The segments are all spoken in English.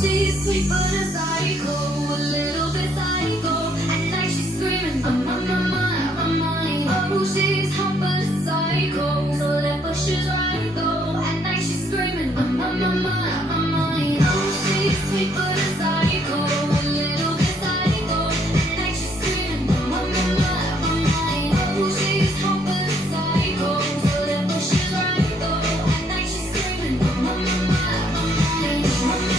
she's sweet but a psycho, a little bit psycho. At night she's screaming, I'm on my mind, I'm on my mind. Oh, she's hot but a psycho, so that pushes right though. At night she's screaming, I'm on my mind, I'm on my mind. Oh, she's sweet but a psycho, a little bit psycho. At night she's screaming, I'm on my mind, I'm on my mind. Oh, she's hot but a psycho, so that pushes right though. At night she's screaming, I'm on my mind, I'm on my mind.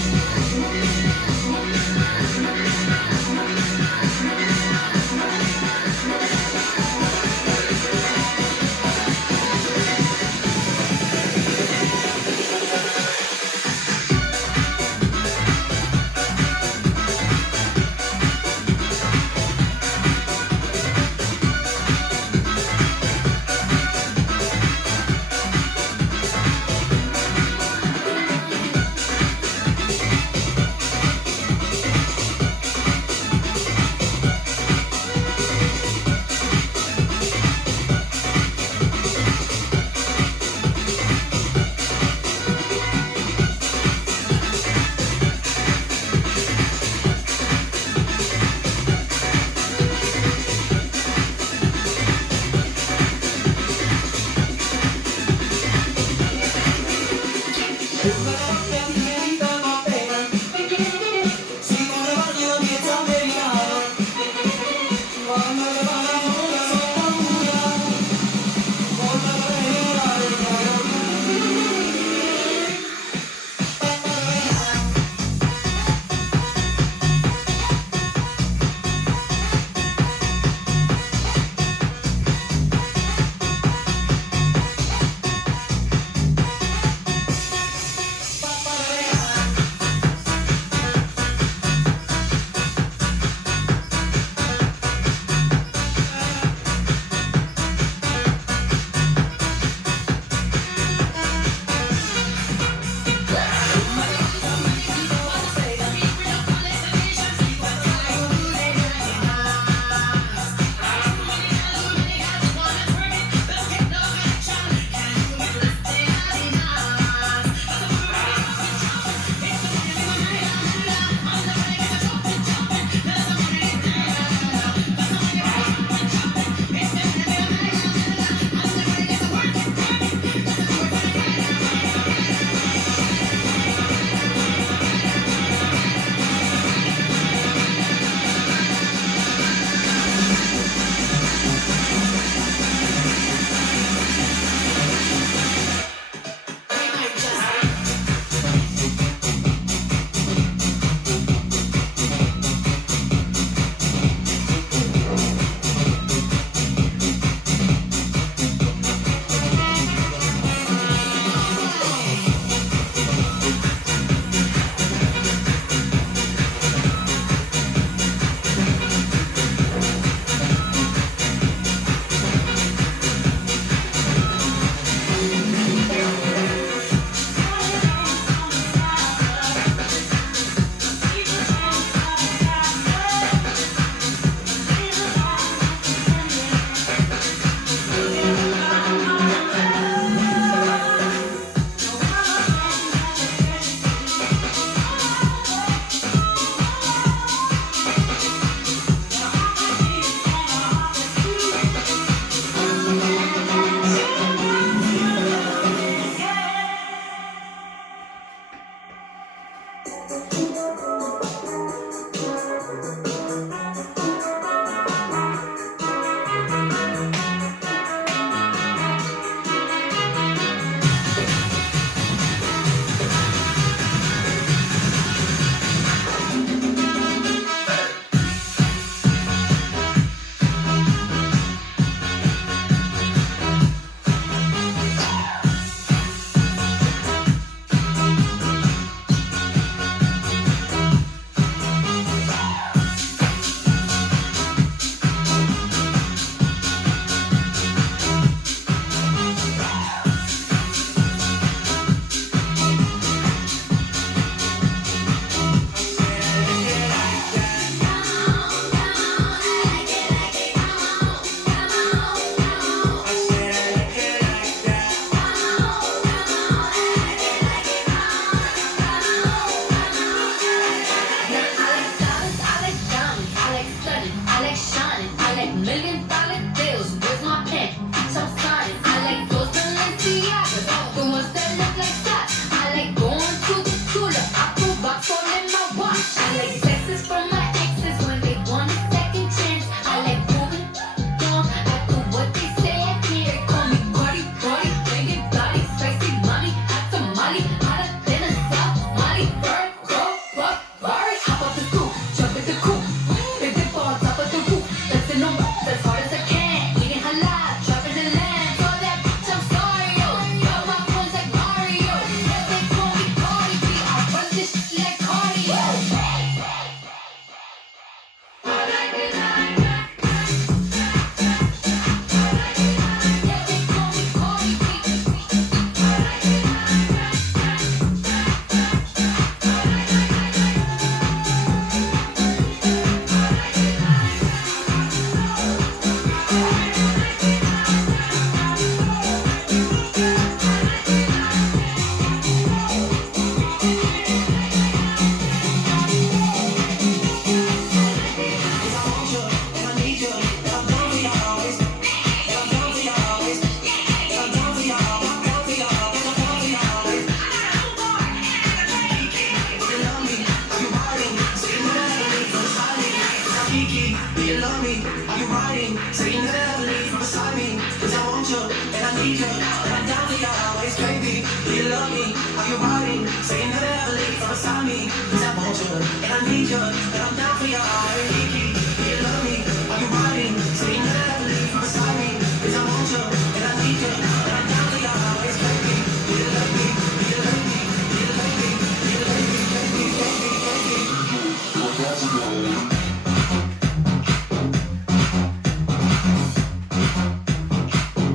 I'm down for you always, baby. Do you love me? Are you riding? Say you never ever leave from beside me. 'Cause I want you and I need you, and I'm down for you always, baby. Do you love me? Are you riding? Say you never ever leave from beside me. 'Cause I want you and I need you, and I'm down for you always, baby. Do you love me? Do you love me? Do you love me? Do you love me, baby, baby, baby?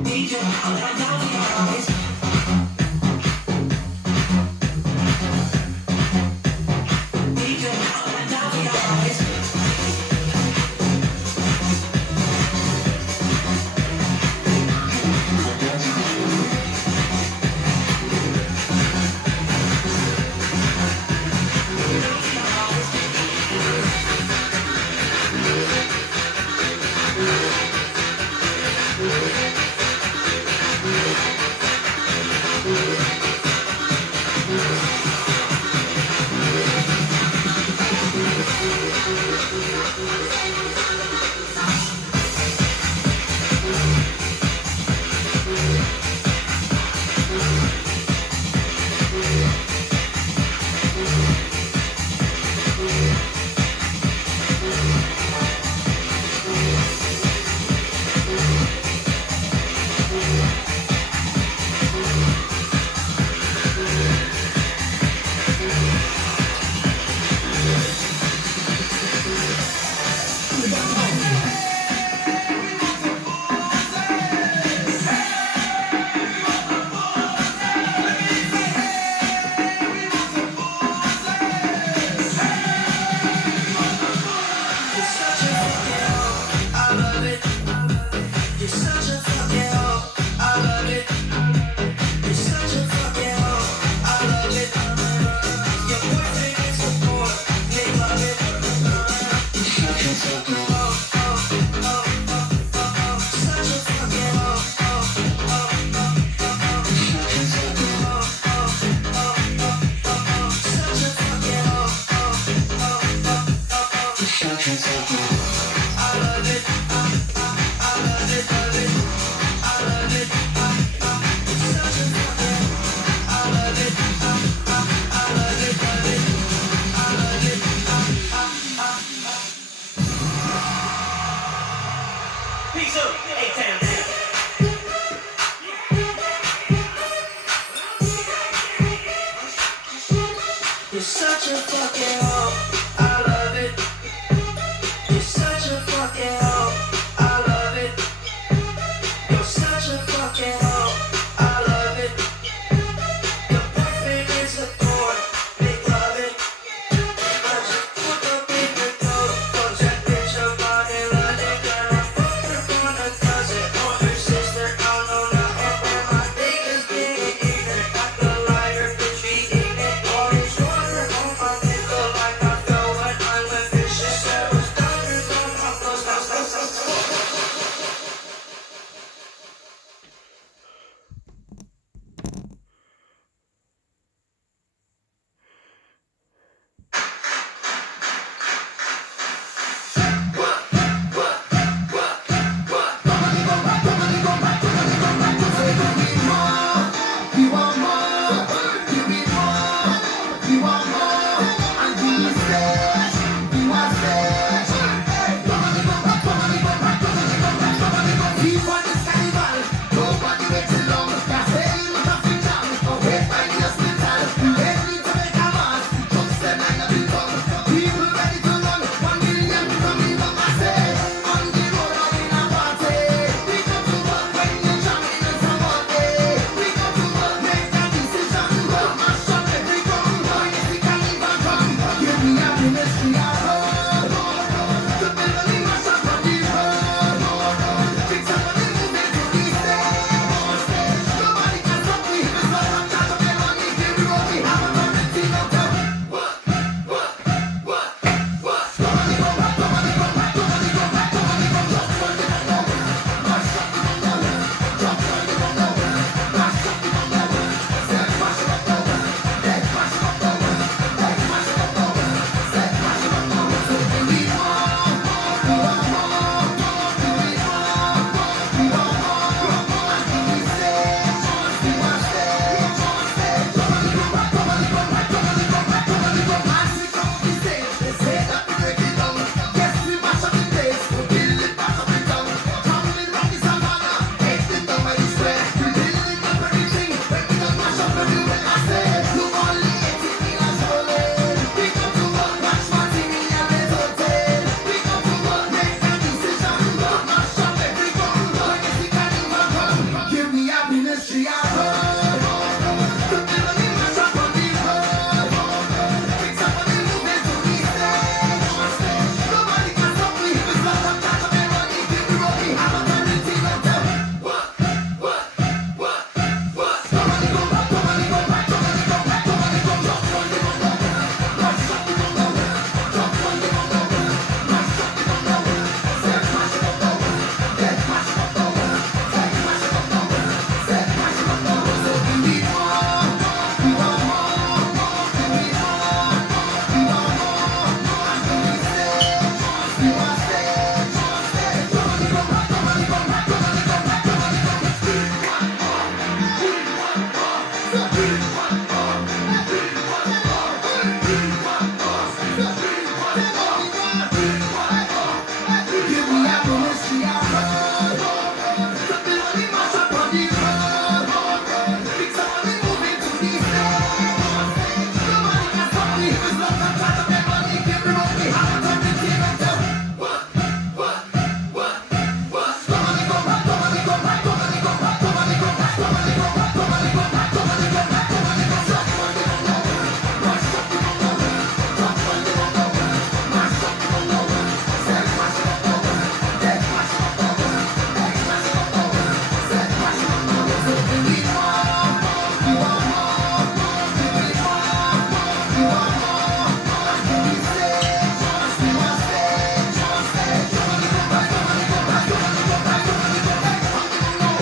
Need you, and I'm down for you always. Need you, and I'm down for you always. happiness, she got her. The melody mash up on the verb. Fix up when they move into the stage. Nobody can stop me if it's not up, that's a melody. Keep me rocking, I'm a Tarantino. What? Somebody go back, somebody go back, somebody go back, somebody go back, somebody go back. Mash up, you don't know. Drop one, you don't know. Mash up, you don't know. Say, mash it up, know. Get mash it up, know. Say, mash it up, know. Say, mash it up, know. So we need more. We want more. We need more. We want more. And we say, we want stage. Somebody go back, somebody go back, somebody go back, somebody go back. Give me happiness, she got her. The melody mash up on the verb. Fix up when they move into the stage. Nobody can stop me if it's not the kind of melody. Keep me rocking, I'm a Tarantino. What? Somebody go back, somebody go back, somebody go back, somebody go back, somebody go back, somebody go back, somebody go back, somebody go back. One you don't know, mash up you don't know. Drop one you don't know, mash up you don't know. Say mash it up, know. Get mash it up, know. Hey, mash it up, know. Say mash it up, know. So we need more, we want more, we need more, we want more. And we say, we want stage. Somebody go back, somebody go back, somebody go back, somebody go back. One you don't know,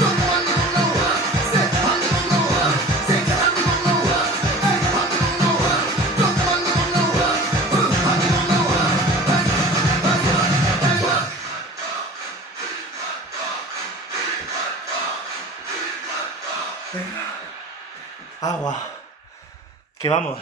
don't one you don't know. Say one you don't know, say one you don't know. Hey, one you don't know, don't one you don't know. One you don't know. Agua. Que vamos.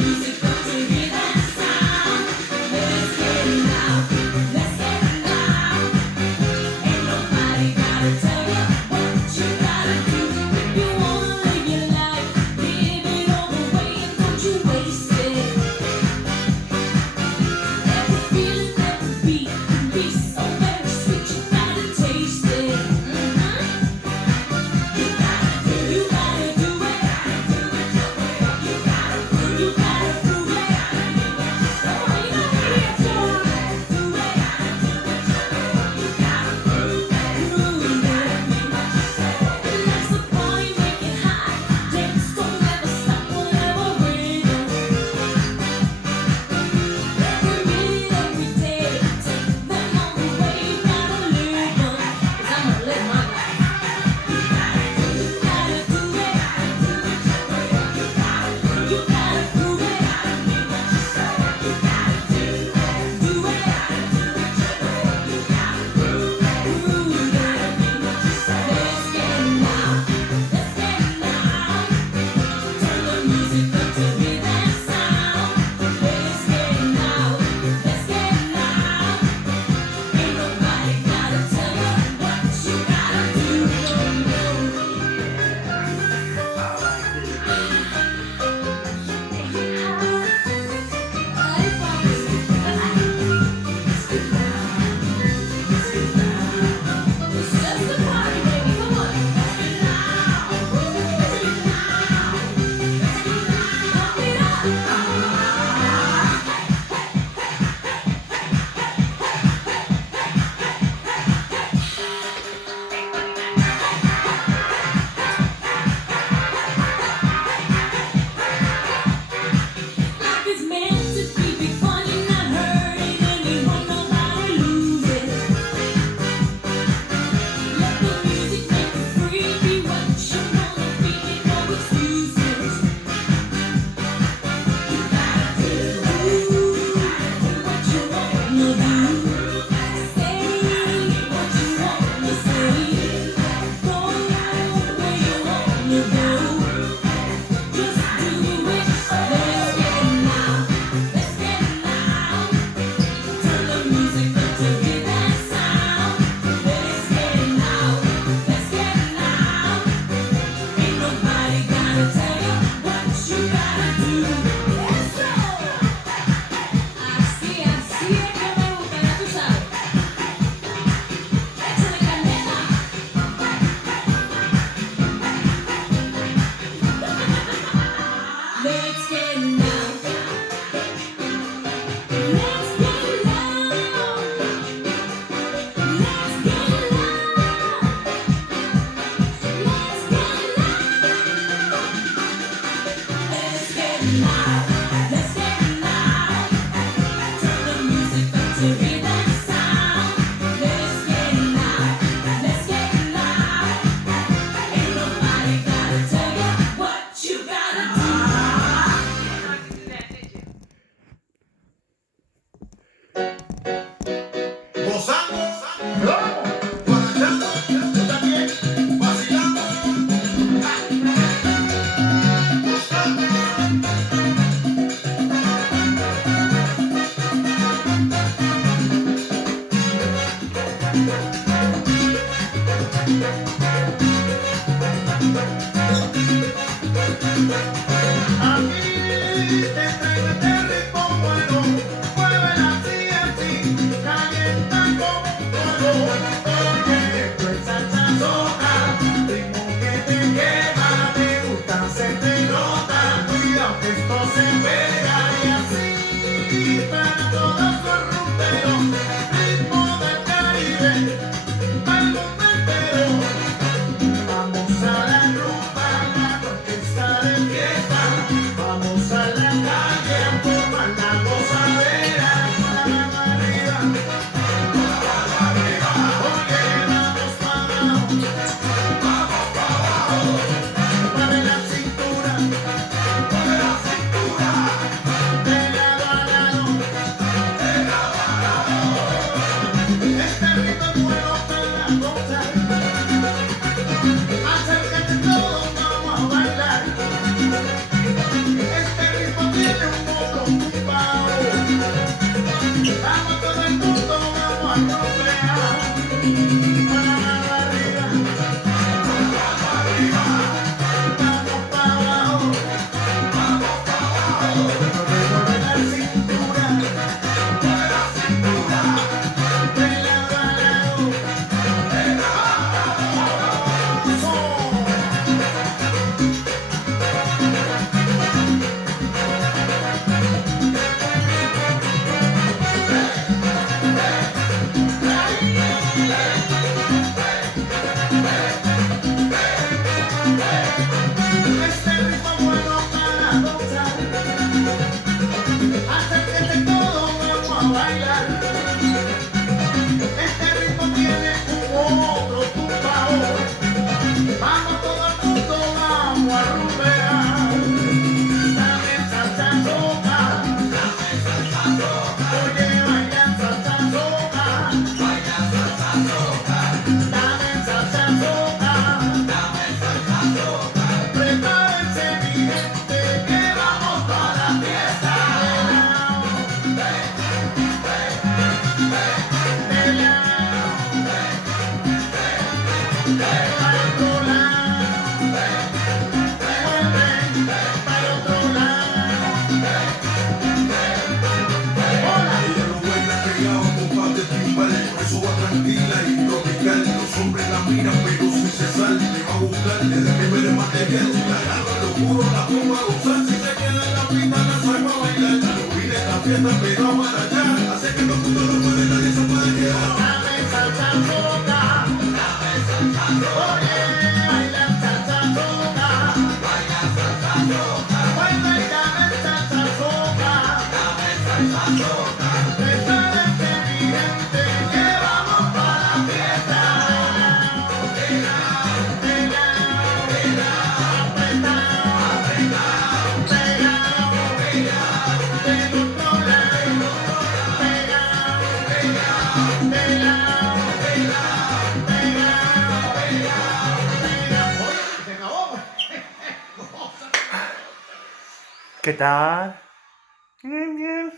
Music up to hear that sound. ¿Qué tal? Bien, bien.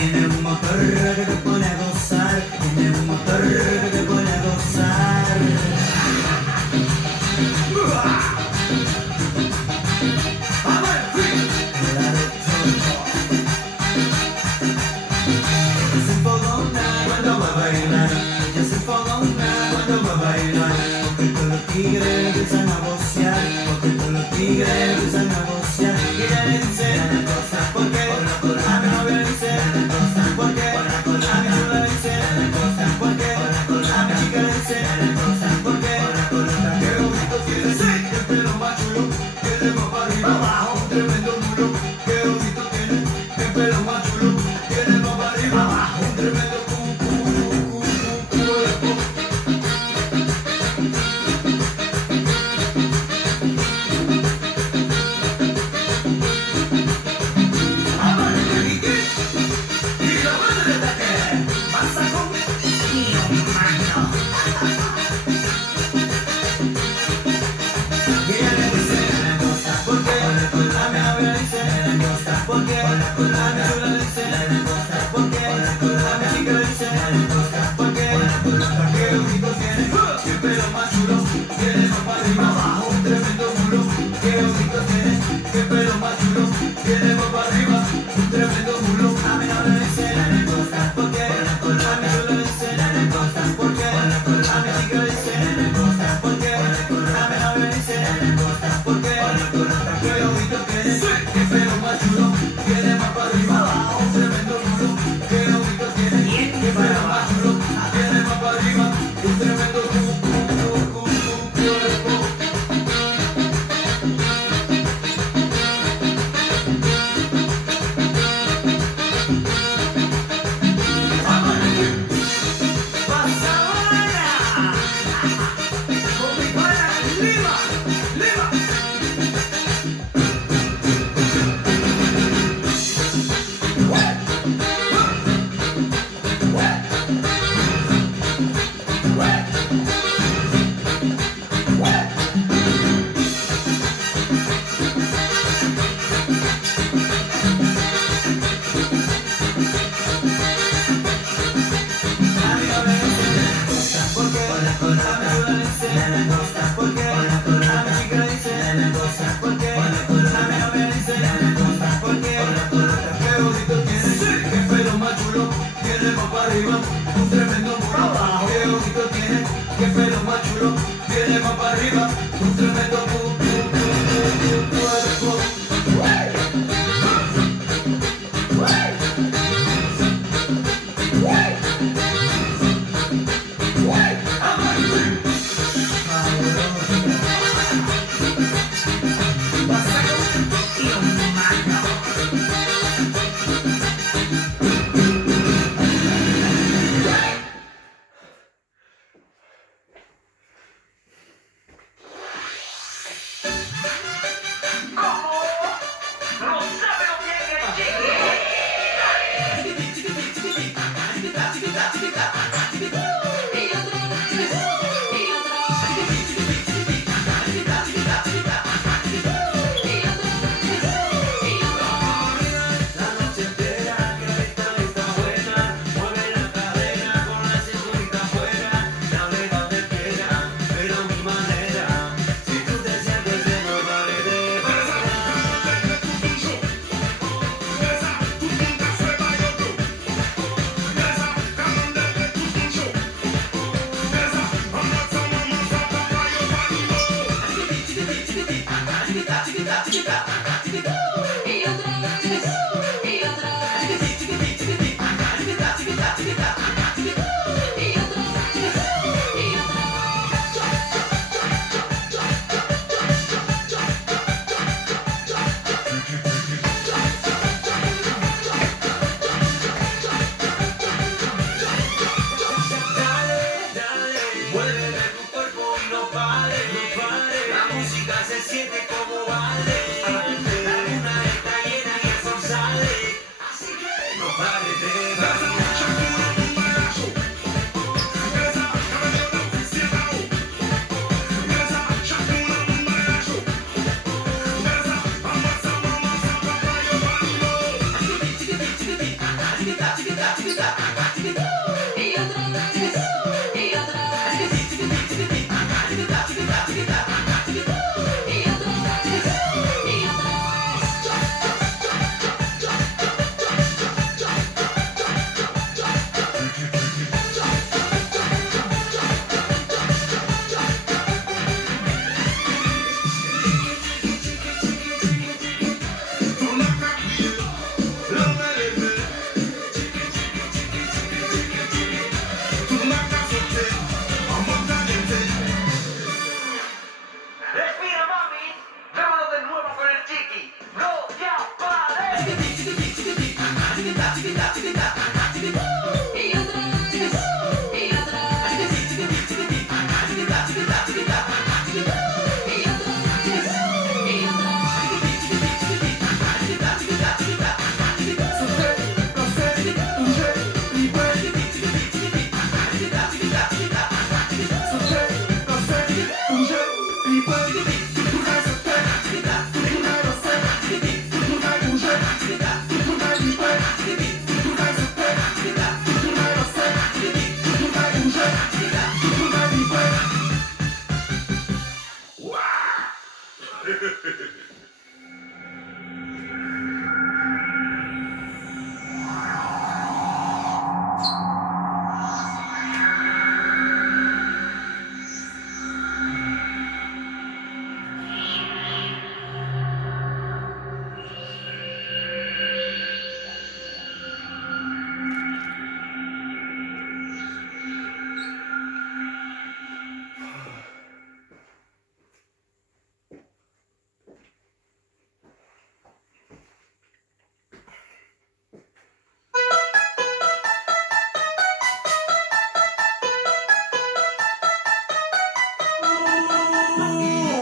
Tiene un motor que te pone a gozar, tiene un motor que te pone a gozar. bailar, ella se fogona cuando va a bailar, porque todos los tigres empiezan a vocear, porque todos los tigres empiezan a vocear, y ella le dice, ¿por qué? A mi novia le dice, ¿por qué? A mi chula le dice, ¿por qué? A mi chica le dice, ¿por qué? Qué bonito tiene, el pelo más chulo, tiene más para arriba, abajo, un tremendo mulo, qué bonito tiene, el pelo más chulo, tiene más para arriba, abajo, un tremendo cuerpo. Y la madre de que pasa con mi hermano. Y ella le dice, ¿por qué? A mi novia le dice, ¿por qué? A mi chula le dice, ¿por qué? A mi chica le dice, ¿por qué? Qué bonito tiene, qué pelo más chulo, tiene más para arriba, abajo, un tremendo culo. Qué bonito tiene, qué pelo más chulo, tiene más para arriba, un tremendo culo. A mi novia le dice, ¿por qué? A mi chula le dice, ¿por qué? A mi chica le dice, ¿por qué? A mi novia le dice, ¿por qué? Qué bonito tiene, qué pelo más chulo, tiene más para arriba, abajo, un tremendo culo. Qué bonito tiene, qué pelo más chulo, tiene más para arriba, un tremendo cuerpo. Pasa ahora, con mi pana Lima, Lima. A mi novia le dice, ¿por qué? A mi chula le dice, ¿por qué? A mi chica le dice, ¿por qué? A mi novia le dice, ¿por qué? Qué bonito tiene, qué pelo más chulo, tiene más para arriba, un tremendo muro. Qué bonito tiene, qué pelo más chulo, tiene más para arriba, un tremendo cuerpo. Pare de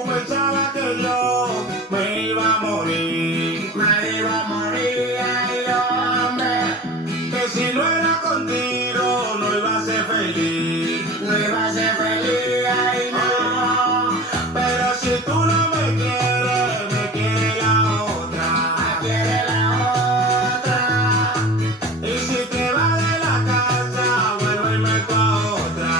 Pensaba que yo me iba a morir, ay, hombre, que si no era contigo no iba a ser feliz, ay, no, pero si tú no me quieres, me quiere la otra, y si te vas de la casa, vuelvo y meto a otra.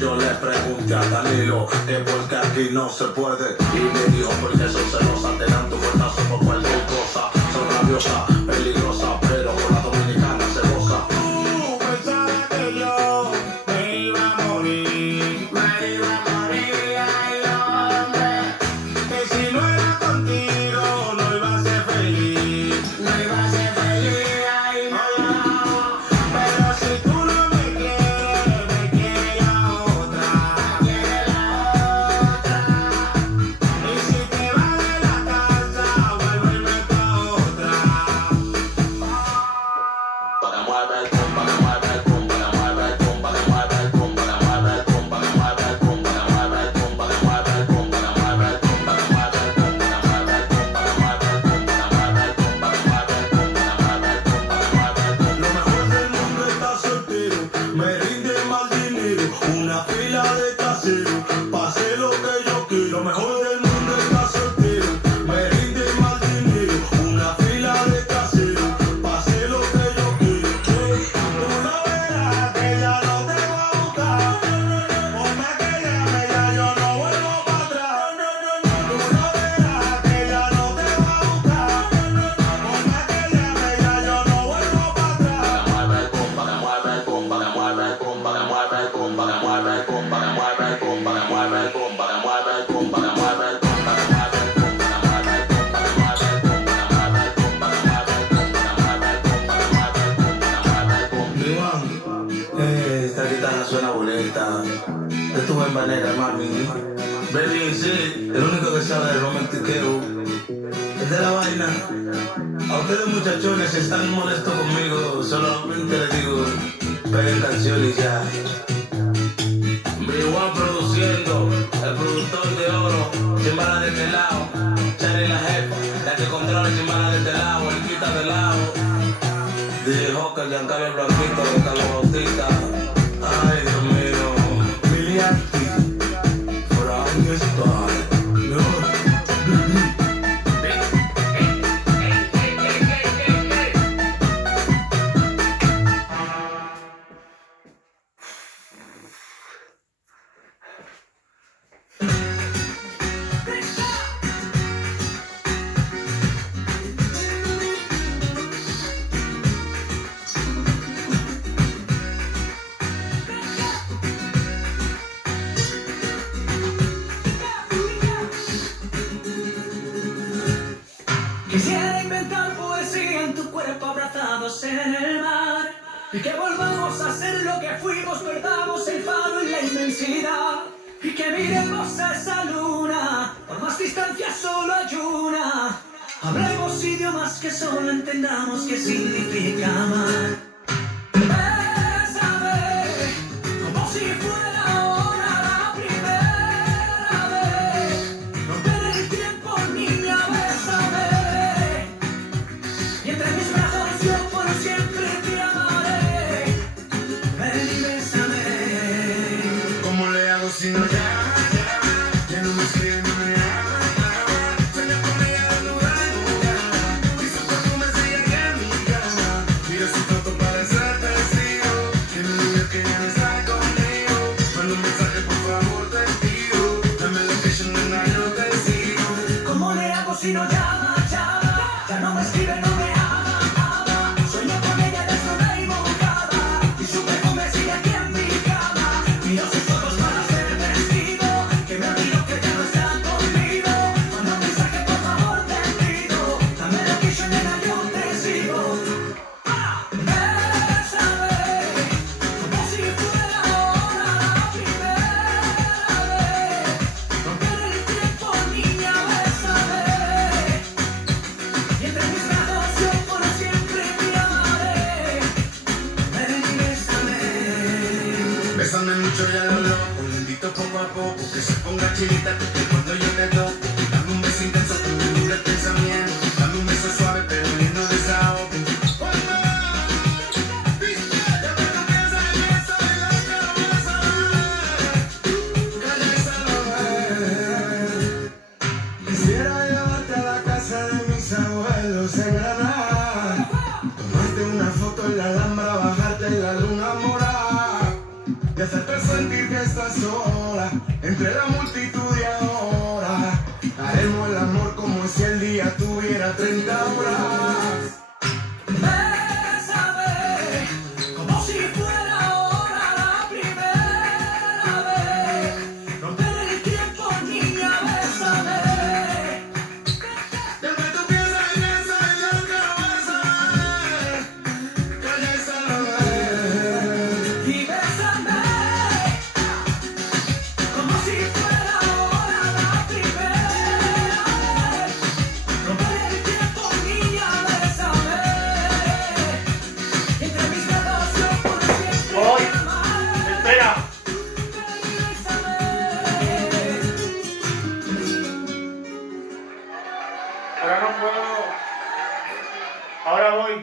Yo le pregunté a Danilo que por qué aquí no se puede y me dijo porque son celosas, te dan tu fuerza por cualquier cosa, son rabiosas, peligrosas, pero con la dominicana se goza. Pensaba que yo me iba a morir, ay, hombre, que si no era contigo no iba a ser feliz, ay, no, pero si tú no me quieres, me quiere la otra. Y si te vas de la casa, vuelvo y meto a otra. Lo mejor del mundo está soltero, me rinde más dinero, una fila de caseros, pase lo que yo quiero. Lo mejor del mundo está soltero, me rinde más dinero, una fila de caseros, pase lo que yo quiero. Tú no verás que ya no te voy a buscar, por más que llame ya yo no vuelvo para atrás. Tú no verás que ya no te voy a buscar, por más que llame ya yo no vuelvo para atrás. Esta guitarra suena bonita. Esto es en manera, mami. Baby, sí, el único que sabe del romantiqueo es de la vaina. A ustedes muchachones si están molestos conmigo, solamente les digo, peguen canciones ya. B1 produciendo, el productor de oro, Chimbala de este lado, Charlie la jefa, la que controla Chimbala de este lado, el quita de lado. DJ Hawker, Giancarlo el Blanquito, de Carlos Bautista. Ay, Dios mío, Milianti, por ahí estoy. Quisiera inventar poesía en tu cuerpo abrazados en el mar y que volvamos a ser lo que fuimos, perdamos el faro en la inmensidad y que miremos a esa luna, por más distancia solo hay una. Hablemos idiomas que solo entendamos qué significa amar. Bésame, como si fuera ahora la primera vez. No perder el tiempo, niña, bésame. Y entre mis brazos yo por siempre te amaré. Ven y bésame. ¿Cómo le hago si no llama? Ya no me escribe, no me llama. Sueño con ella desnuda, y su perfume sigue aquí en mi cama. Miro su foto para ser testigo, que me diga que ya no está conmigo. Manda un mensaje, por favor, te pido. Dame location, nena, yo te sigo. ¿Cómo le hago si no llama, llama? Ya no me escribe, no me ama, ama. Sueño con ella desnuda y mojada, y su perfume sigue aquí en mi cama. Miro sus fotos para ser testigo, que me olvido que ya no está conmigo. Manda un mensaje, por favor, te pido. Dame location, nena, yo te sigo. Bésame, como si fuera ahora la primera vez. No perder el tiempo, niña, bésame. Y entre mis brazos yo por siempre te amaré. Ven y bésame. Bésame mucho y a lo loco, lentito poco a poco, que se ponga chinita, que cuando yo te toco. Dame un beso intenso que me dure el pensamiento. Dame un beso suave pero lleno de desahogo. Cuando ya me comienza en eso y yo quiero besar. Calla y salvaje. Quisiera llevarte a la casa de mis abuelos en Granada. Tomarte una foto en la Alhambra, bajarte en la luna morada. Y hacerte sentir que estás sola entre la multitud y ahora haremos el amor como si el día tuviera 30 horas. Bésame, como si fuera ahora la primera vez. No perder el tiempo, niña, bésame. Ya que tú piensas en eso y yo quiero besar. Calla y salvaje. Y bésame, como si fuera ahora la primera vez. No perder el tiempo, niña, bésame. Y entre mis dedos yo por siempre ¡Voy! te amaré. ¡Espera! Ven y bésame. Ahora no puedo. Ahora voy.